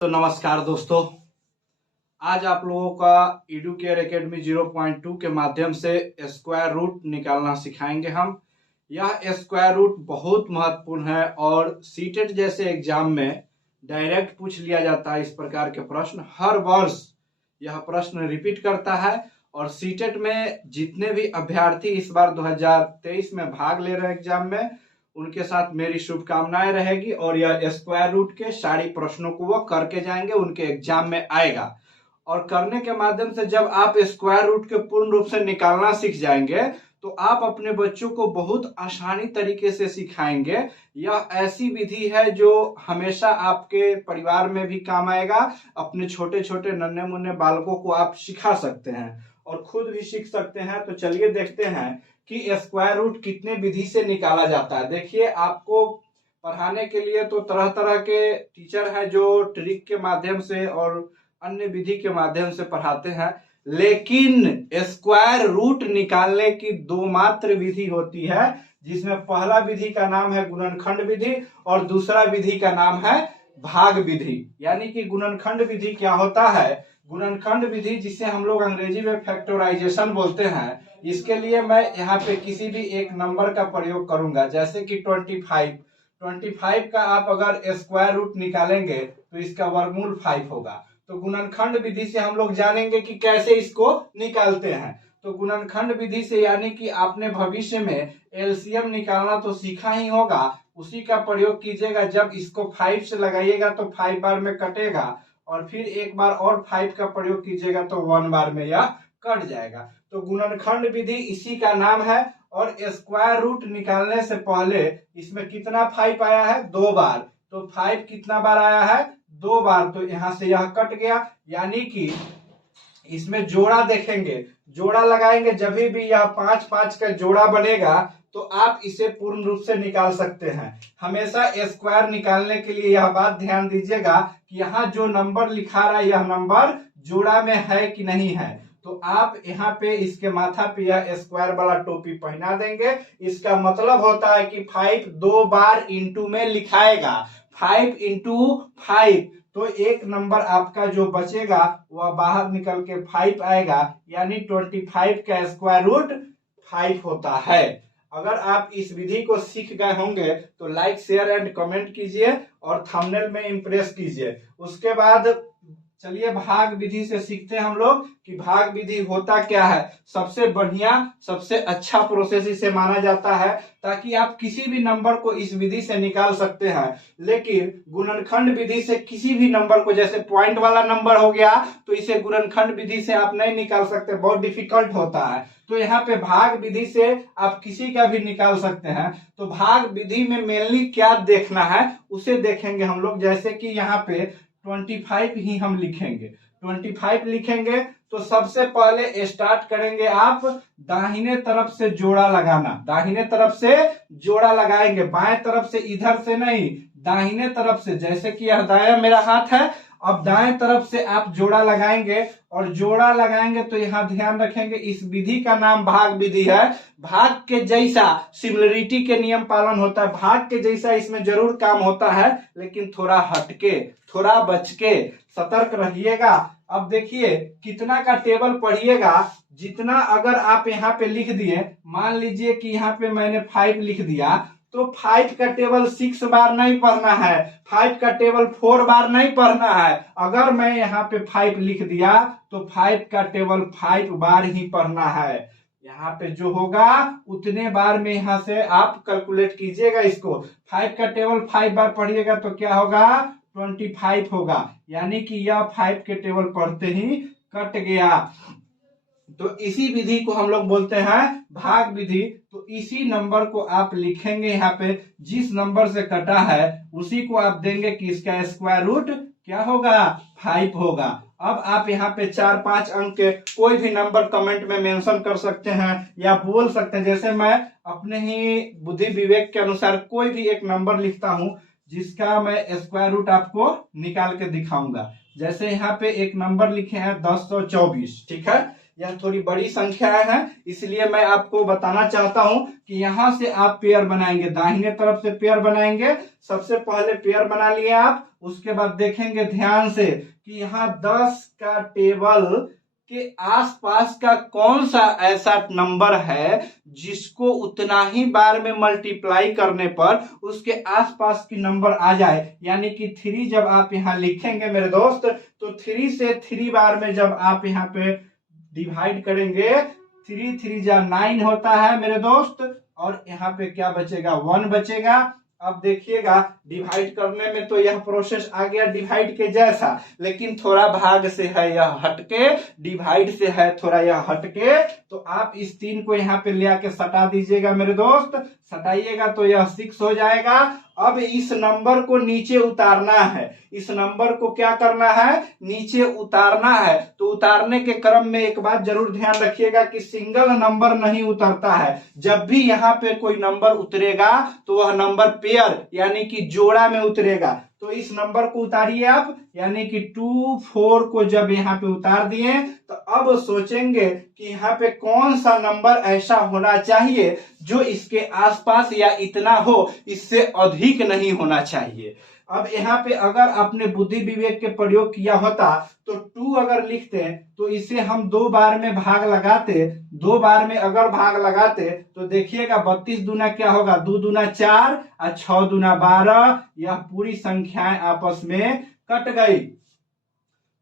तो नमस्कार दोस्तों, आज आप लोगों का एडुकेयर एकेडमी 0.2 के माध्यम से स्क्वायर रूट निकालना सिखाएंगे हम। यह स्क्वायर रूट बहुत महत्वपूर्ण है और सीटेट जैसे एग्जाम में डायरेक्ट पूछ लिया जाता है। इस प्रकार के प्रश्न हर वर्ष यह प्रश्न रिपीट करता है और सीटेट में जितने भी अभ्यर्थी इस बार 2023 में भाग ले रहे हैं एग्जाम में, उनके साथ मेरी शुभकामनाएं रहेगी और यह स्क्वायर रूट के सारे प्रश्नों को वो करके जाएंगे, उनके एग्जाम में आएगा। और करने के माध्यम से जब आप स्क्वायर रूट के पूर्ण रूप से निकालना सीख जाएंगे तो आप अपने बच्चों को बहुत आसानी तरीके से सिखाएंगे। यह ऐसी विधि है जो हमेशा आपके परिवार में भी काम आएगा। अपने छोटे छोटे नन्हे मुन्ने बालकों को आप सिखा सकते हैं और खुद भी सीख सकते हैं। तो चलिए देखते हैं कि स्क्वायर रूट कितने विधि से निकाला जाता है। देखिए, आपको पढ़ाने के लिए तो तरह तरह के टीचर हैं जो ट्रिक के माध्यम से और अन्य विधि के माध्यम से पढ़ाते हैं, लेकिन स्क्वायर रूट निकालने की दो मात्र विधि होती है, जिसमें पहला विधि का नाम है गुणनखंड विधि और दूसरा विधि का नाम है भाग विधि। यानी कि गुणनखंड विधि क्या होता है? गुणनखंड विधि, जिसे हम लोग अंग्रेजी में फैक्टराइजेशन बोलते हैं, इसके लिए मैं यहाँ पे किसी भी एक नंबर का प्रयोग करूंगा, जैसे कि 25 का आप अगर स्क्वायर रूट निकालेंगे तो इसका वर्गमूल 5 होगा। तो गुणनखंड विधि से हम लोग जानेंगे कि कैसे इसको निकालते हैं। तो गुणनखंड विधि से यानी कि आपने भविष्य में एलसीएम निकालना तो सीखा ही होगा, उसी का प्रयोग कीजिएगा। जब इसको 5 से लगाइएगा तो 5 बार में कटेगा और फिर एक बार और 5 का प्रयोग कीजिएगा तो 1 बार में यह कट जाएगा। तो गुणनखंड विधि इसी का नाम है। और स्क्वायर रूट निकालने से पहले इसमें कितना 5 आया है? 2 बार। तो 5 कितना बार आया है? 2 बार। तो यहां से यह कट गया, यानी कि इसमें जोड़ा देखेंगे, जोड़ा लगाएंगे, जब भी यह 5-5 का जोड़ा बनेगा तो आप इसे पूर्ण रूप से निकाल सकते हैं। हमेशा स्क्वायर निकालने के लिए यह बात ध्यान दीजिएगा कि यहाँ जो नंबर लिखा रहा है यह नंबर जोड़ा में है कि नहीं है। तो आप यहाँ पे इसके माथा पे यह स्क्वायर वाला टोपी पहना देंगे। इसका मतलब होता है कि 5 2 बार इंटू में लिखाएगा, 5 इंटू 5। तो एक नंबर आपका जो बचेगा वह बाहर निकल के 5 आएगा, यानी 25 का स्क्वायर रूट 5 होता है। अगर आप इस विधि को सीख गए होंगे तो लाइक शेयर एंड कमेंट कीजिए और थंबनेल में इंप्रेस कीजिए। उसके बाद चलिए भाग विधि से सीखते हैं हम लोग कि भाग विधि होता क्या है। सबसे बढ़िया, सबसे अच्छा प्रोसेस इसे माना जाता है, ताकि आप किसी भी नंबर को इस विधि से निकाल सकते हैं। लेकिन गुणनखंड विधि से किसी भी नंबर को, जैसे पॉइंट वाला नंबर हो गया, तो इसे गुणनखंड विधि से आप नहीं निकाल सकते, बहुत डिफिकल्ट होता है। तो यहाँ पे भाग विधि से आप किसी का भी निकाल सकते हैं। तो भाग विधि में मेनली क्या देखना है उसे देखेंगे हम लोग। जैसे कि यहाँ पे 25 ही हम लिखेंगे, 25 लिखेंगे तो सबसे पहले स्टार्ट करेंगे आप दाहिने तरफ से जोड़ा लगाना। दाहिने तरफ से जोड़ा लगाएंगे, बाएं तरफ से, इधर से नहीं, दाहिने तरफ से। जैसे कि यह दाया मेरा हाथ है, अब दाएं तरफ से आप जोड़ा लगाएंगे और जोड़ा लगाएंगे तो यहाँ ध्यान रखेंगे इस विधि का नाम भाग विधि है। भाग के जैसा सिमिलरिटी के नियम पालन होता है, भाग के जैसा इसमें जरूर काम होता है, लेकिन थोड़ा हटके, थोड़ा बचके, सतर्क रहिएगा। अब देखिए कितना का टेबल पढ़िएगा, जितना अगर आप यहाँ पे लिख दिए, मान लीजिए कि यहाँ पे मैंने 5 लिख दिया, तो 5 का टेबल 6 बार नहीं पढ़ना है, 5 का टेबल 4 बार नहीं पढ़ना है। अगर मैं यहाँ पे 5 लिख दिया तो 5 का टेबल 5 बार ही पढ़ना है। यहाँ पे जो होगा उतने बार में यहाँ से आप कैलकुलेट कीजिएगा इसको। 5 का टेबल 5 बार पढ़िएगा तो क्या होगा? 25 होगा, यानी कि यह 5 के टेबल पढ़ते ही कट गया। तो इसी विधि को हम लोग बोलते हैं भाग विधि। तो इसी नंबर को आप लिखेंगे यहाँ पे, जिस नंबर से कटा है उसी को आप देंगे कि इसका स्क्वायर रूट क्या होगा? 5 होगा। अब आप यहाँ पे 4-5 अंक के कोई भी नंबर कमेंट में मेंशन कर सकते हैं या बोल सकते हैं। जैसे मैं अपने ही बुद्धि विवेक के अनुसार कोई भी एक नंबर लिखता हूं, जिसका मैं स्क्वायर रूट आपको निकाल के दिखाऊंगा। जैसे यहाँ पे एक नंबर लिखे हैं 1024, ठीक है। यह थोड़ी बड़ी संख्याएं हैं, इसलिए मैं आपको बताना चाहता हूं कि यहां से आप पेयर बनाएंगे, दाहिने तरफ से पेयर बनाएंगे। सबसे पहले पेयर बना लिए आप, उसके बाद देखेंगे ध्यान से कि यहाँ 10 का टेबल के आसपास का कौन सा ऐसा नंबर है जिसको उतना ही बार में मल्टीप्लाई करने पर उसके आसपास की नंबर आ जाए। यानी कि 3 जब आप यहाँ लिखेंगे मेरे दोस्त, तो 3 से 3 बार में जब आप यहाँ पे डिवाइड करेंगे, 3 3 जा 9 होता है मेरे दोस्त, और यहाँ पे क्या बचेगा, 1 बचेगा। अब देखिएगा डिवाइड करने में तो यह प्रोसेस आ गया डिवाइड के जैसा, लेकिन थोड़ा भाग से है यह हटके, डिवाइड से है थोड़ा यह हटके। तो आप इस 3 को यहाँ पे ले आके सटा दीजिएगा मेरे दोस्त, सटाइएगा तो यह 6 हो जाएगा। अब इस नंबर को नीचे उतारना है, इस नंबर को क्या करना है, नीचे उतारना है। तो उतारने के क्रम में एक बात जरूर ध्यान रखिएगा कि सिंगल नंबर नहीं उतरता है। जब भी यहाँ पे कोई नंबर उतरेगा तो वह नंबर पेयर यानी कि जोड़ा में उतरेगा। तो इस नंबर को उतारिए आप, यानी कि 2 4 को जब यहाँ पे उतार दिए तो अब सोचेंगे कि यहाँ पे कौन सा नंबर ऐसा होना चाहिए जो इसके आसपास या इतना हो, इससे अधिक नहीं होना चाहिए। अब यहाँ पे अगर आपने बुद्धि विवेक के प्रयोग किया होता तो 2 अगर लिखते तो इसे हम 2 बार में भाग लगाते, 2 बार में अगर भाग लगाते तो देखिएगा 32 दूना क्या होगा, 2 दूना 4 और 6 दूना 12, यह पूरी संख्याएं आपस में कट गई।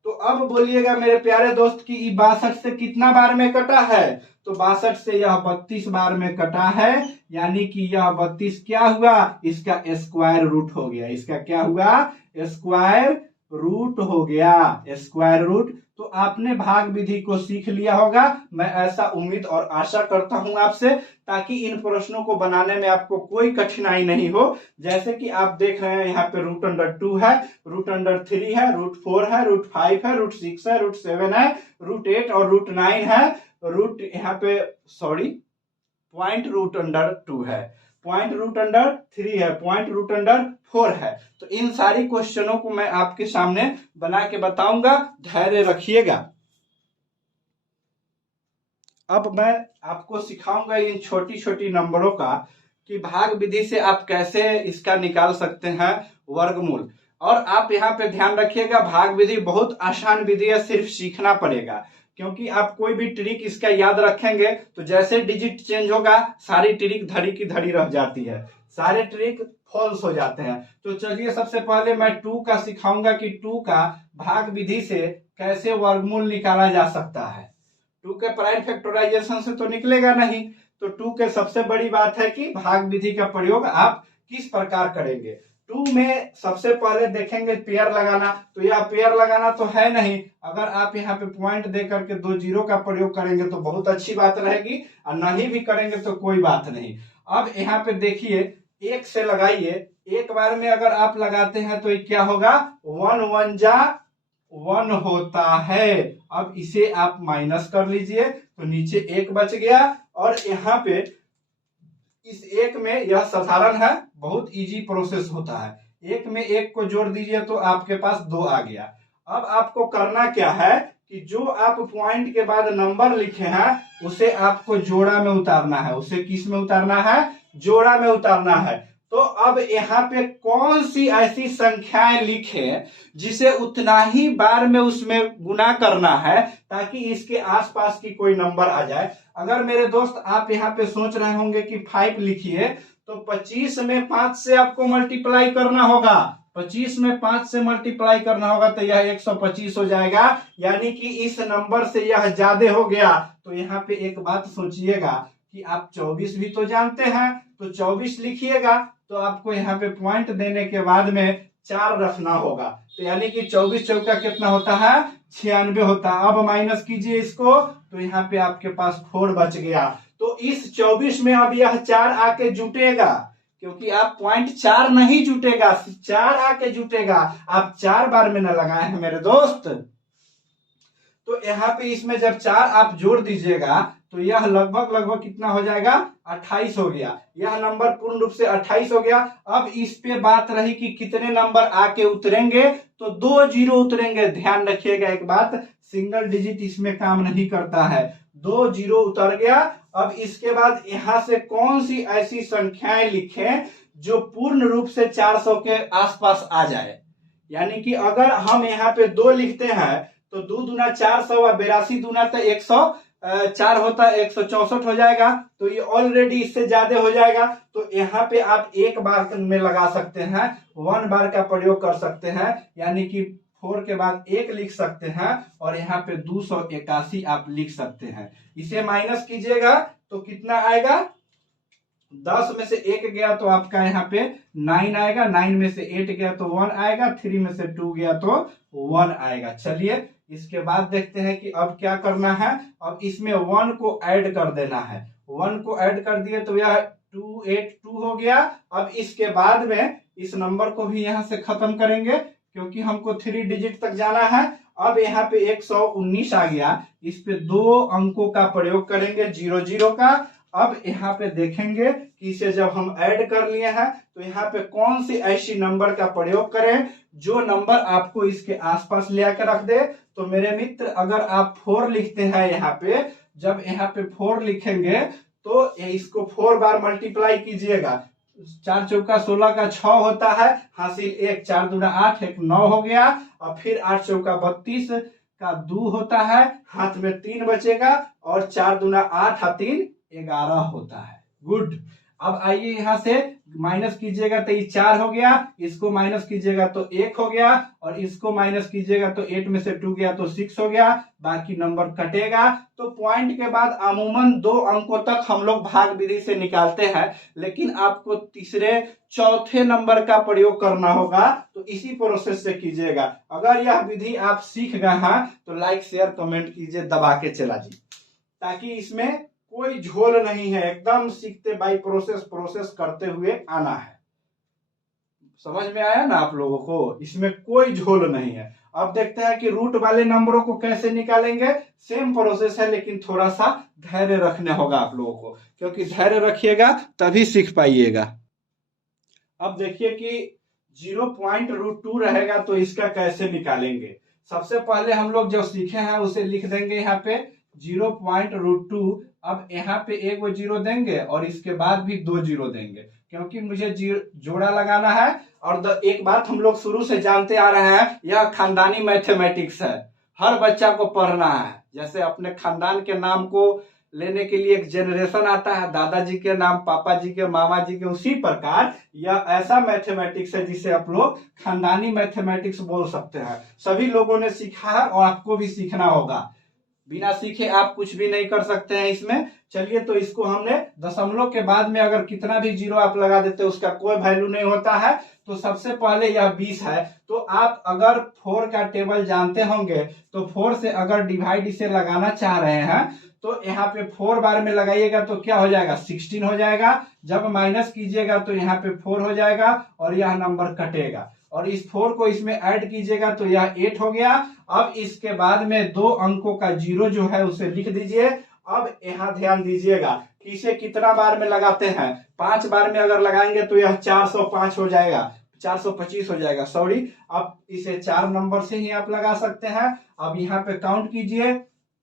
तो अब बोलिएगा मेरे प्यारे दोस्त कि 62 से कितना बार में कटा है, तो 62 से यह 32 बार में कटा है। यानी कि यह 32 क्या हुआ, इसका स्क्वायर रूट हो गया, इसका क्या हुआ, स्क्वायर रूट हो गया, स्क्वायर रूट। तो आपने भाग विधि को सीख लिया होगा, मैं ऐसा उम्मीद और आशा करता हूं आपसे, ताकि इन प्रश्नों को बनाने में आपको कोई कठिनाई नहीं हो। जैसे कि आप देख रहे हैं यहाँ पे √2 है, √3 है, √4 है, √5 है, √6 है, √7 है, √8 और √9 है, रूट यहाँ पे सॉरी .√2 है, .√3 है, .√4 है। तो इन सारी क्वेश्चनों को मैं आपके सामने बना के बताऊंगा, धैर्य रखिएगा। अब मैं आपको सिखाऊंगा इन छोटी छोटी नंबरों का कि भाग विधि से आप कैसे इसका निकाल सकते हैं वर्गमूल। और आप यहाँ पे ध्यान रखिएगा, भाग विधि बहुत आसान विधि है, सिर्फ सीखना पड़ेगा। क्योंकि आप कोई भी ट्रिक इसका याद रखेंगे तो जैसे डिजिट चेंज होगा सारी ट्रिक धड़ी की धड़ी रह जाती है, सारे ट्रिक फॉल्स हो जाते हैं। तो चलिए सबसे पहले मैं 2 का सिखाऊंगा कि 2 का भाग विधि से कैसे वर्गमूल निकाला जा सकता है। 2 के प्राइम फैक्टराइजेशन से तो निकलेगा नहीं, तो 2 के सबसे बड़ी बात है कि भाग विधि का प्रयोग आप किस प्रकार करेंगे। 2 में सबसे पहले देखेंगे पेयर लगाना, तो यह पेयर लगाना तो है नहीं। अगर आप यहाँ पे पॉइंट दे करके 2 जीरो का प्रयोग करेंगे तो बहुत अच्छी बात रहेगी, और नहीं भी करेंगे तो कोई बात नहीं। अब यहाँ पे देखिए 1 से लगाइए, एक बार में अगर आप लगाते हैं तो क्या होगा, 1 1 जा 1 होता है। अब इसे आप माइनस कर लीजिए तो नीचे 1 बच गया, और यहाँ पे इस 1 में यह साधारण है, बहुत इजी प्रोसेस होता है। 1 में 1 को जोड़ दीजिए तो आपके पास 2 आ गया। अब आपको करना क्या है कि जो आप पॉइंट के बाद नंबर लिखे हैं उसे आपको जोड़ा में उतारना है, उसे किस में उतारना है, जोड़ा में उतारना है। तो अब यहाँ पे कौन सी ऐसी संख्याएं लिखें जिसे उतना ही बार में उसमें गुना करना है ताकि इसके आसपास की कोई नंबर आ जाए। अगर मेरे दोस्त आप यहाँ पे सोच रहे होंगे कि 5 लिखिए, तो 25 में 5 से आपको मल्टीप्लाई करना होगा, 25 में 5 से मल्टीप्लाई करना होगा तो यह 125 हो जाएगा। यानी कि इस नंबर से यह ज्यादा हो गया। तो यहाँ पे एक बात सोचिएगा कि आप 24 भी तो जानते हैं, तो 24 लिखिएगा तो आपको यहाँ पे पॉइंट देने के बाद में 4 रखना होगा। तो यानी कि 24 चौका कितना होता है, 96 होता है। अब माइनस कीजिए इसको तो यहाँ पे आपके पास 4 बच गया। तो इस 24 में अब यह 4 आके जुटेगा, क्योंकि आप पॉइंट 4 नहीं जुटेगा, 4 आके जुटेगा। आप 4 बार में न लगाए हैं मेरे दोस्त। तो यहाँ पे इसमें जब 4 आप जोड़ दीजिएगा तो यह लगभग कितना हो जाएगा, 28 हो गया। यह नंबर पूर्ण रूप से 28 हो गया। अब इस पे बात रही कि कितने नंबर आके उतरेंगे, तो 2 जीरो उतरेंगे। ध्यान रखिएगा एक बात, सिंगल डिजिट इसमें काम नहीं करता है। 2 जीरो उतर गया। अब इसके बाद यहां से कौन सी ऐसी संख्याएं लिखें जो पूर्ण रूप से 400 के आसपास आ जाए। यानी कि अगर हम यहाँ पे 2 लिखते हैं तो 2 दूना 400 और 82 दूना तो 104 होता है, 164 हो जाएगा। तो ये ऑलरेडी इससे ज्यादा हो जाएगा। तो यहाँ पे आप एक बार में लगा सकते हैं, 1 बार का प्रयोग कर सकते हैं, यानी कि 4 के बाद 1 लिख सकते हैं और यहाँ पे 281 आप लिख सकते हैं। इसे माइनस कीजिएगा तो कितना आएगा, 10 में से 1 गया तो आपका यहाँ पे 9 आएगा, 9 में से 8 गया तो 1 आएगा, 3 में से 2 गया तो 1 आएगा। चलिए इसके बाद देखते हैं कि अब क्या करना है। अब इसमें 1 को ऐड कर देना है। 1 को ऐड कर दिए तो यह 282 हो गया। अब इसके बाद में इस नंबर को भी यहां से खत्म करेंगे क्योंकि हमको 3 डिजिट तक जाना है। अब यहाँ पे 119 आ गया। इस पे 2 अंकों का प्रयोग करेंगे, 00 का। अब यहाँ पे देखेंगे कि इसे जब हम ऐड कर लिए हैं तो यहाँ पे कौन सी ऐसी नंबर का प्रयोग करें जो नंबर आपको इसके आसपास ले आकर रख दे। तो मेरे मित्र, अगर आप 4 लिखते हैं यहाँ पे, जब यहाँ पे 4 लिखेंगे तो इसको 4 बार मल्टीप्लाई कीजिएगा। 4 चौका 16 का 6 होता है, हासिल 1, 4 दूना 8, 1 9 हो गया। और फिर 8 चौका 32 का 2 होता है, हाथ में 3 बचेगा और 4 दूना 8, 3 11 होता है। गुड। अब आइए यहां से माइनस कीजिएगा तो ये 4 हो गया, इसको माइनस कीजिएगा तो 1 हो गया और इसको माइनस कीजिएगा तो 8 में से 2 गया तो 6 हो गया। बाकी नंबर कटेगा। तो पॉइंट के बाद अमूमन 2 अंकों तक हम लोग भाग विधि से निकालते हैं, लेकिन आपको तीसरे चौथे नंबर का प्रयोग करना होगा। तो इसी प्रोसेस से कीजिएगा। अगर यह विधि आप सीख गए हैं तो लाइक शेयर कमेंट कीजिए दबा के चला जी, ताकि इसमें कोई झोल नहीं है। एकदम सीखते बाई प्रोसेस करते हुए आना है। समझ में आया ना आप लोगों को? इसमें कोई झोल नहीं है। अब देखते हैं कि रूट वाले नंबरों को कैसे निकालेंगे। सेम प्रोसेस है, लेकिन थोड़ा सा धैर्य रखने होगा आप लोगों को, क्योंकि धैर्य रखिएगा तभी सीख पाइएगा। अब देखिए कि 0.√2 रहेगा तो इसका कैसे निकालेंगे। सबसे पहले हम लोग जो सीखे हैं उसे लिख देंगे यहाँ पे 0.√2। अब यहाँ पे 1 जीरो देंगे और इसके बाद भी 2 जीरो देंगे, क्योंकि मुझे जोड़ा लगाना है। और एक बात हम लोग शुरू से जानते आ रहे हैं, यह खानदानी मैथमेटिक्स है, हर बच्चा को पढ़ना है। जैसे अपने खानदान के नाम को लेने के लिए एक जनरेशन आता है, दादाजी के नाम, पापा जी के, मामा जी के, उसी प्रकार यह ऐसा मैथमेटिक्स है जिसे आप लोग खानदानी मैथमेटिक्स बोल सकते हैं। सभी लोगों ने सीखा है और आपको भी सीखना होगा। बिना सीखे आप कुछ भी नहीं कर सकते हैं इसमें। चलिए, तो इसको हमने दशमलव के बाद में अगर कितना भी जीरो आप लगा देते हैं उसका कोई वैल्यू नहीं होता है। तो सबसे पहले यह 20 है। तो आप अगर 4 का टेबल जानते होंगे तो 4 से अगर डिवाइड इसे लगाना चाह रहे हैं तो यहाँ पे 4 बार में लगाइएगा तो क्या हो जाएगा, 16 हो जाएगा। जब माइनस कीजिएगा तो यहाँ पे 4 हो जाएगा और यह नंबर कटेगा। और इस 4 को इसमें ऐड कीजिएगा तो यह 8 हो गया। अब इसके बाद में 2 अंकों का जीरो जो है उसे लिख दीजिए। अब यहाँ ध्यान दीजिएगा कि इसे कितना बार में लगाते हैं। 5 बार में अगर लगाएंगे तो यह 405 हो जाएगा, 425 हो जाएगा, सॉरी। अब इसे 4 नंबर से ही आप लगा सकते हैं। अब यहाँ पे काउंट कीजिए,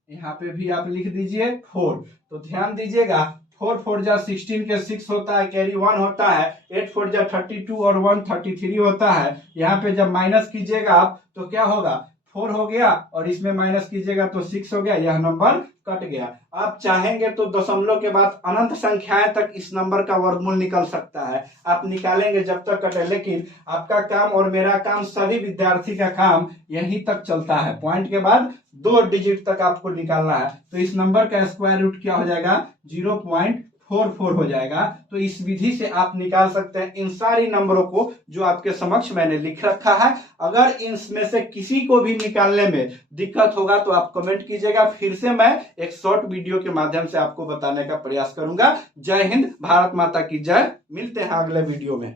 यहाँ पे भी आप लिख दीजिए 4। तो ध्यान दीजिएगा, 4 4 जा 16 के 6 होता है, कैरी 1 होता है, 8 4 जा 32 और 1 33 होता है। यहाँ पे जब माइनस कीजिएगा आप तो क्या होगा, 4 हो गया और इसमें माइनस कीजिएगा तो 6 हो गया, यह नंबर कट गया। आप चाहेंगे तो दशमलव के बाद अनंत संख्याएं तक इस नंबर का वर्गमूल निकल सकता है, आप निकालेंगे जब तक कटे। लेकिन आपका काम और मेरा काम, सभी विद्यार्थी का काम यहीं तक चलता है। पॉइंट के बाद 2 डिजिट तक आपको निकालना है। तो इस नंबर का स्क्वायर रूट क्या हो जाएगा, 0.44 हो जाएगा। तो इस विधि से आप निकाल सकते हैं इन सारी नंबरों को जो आपके समक्ष मैंने लिख रखा है। अगर इनमें से किसी को भी निकालने में दिक्कत होगा तो आप कमेंट कीजिएगा, फिर से मैं एक शॉर्ट वीडियो के माध्यम से आपको बताने का प्रयास करूंगा। जय हिंद, भारत माता की जय। मिलते हैं अगले वीडियो में।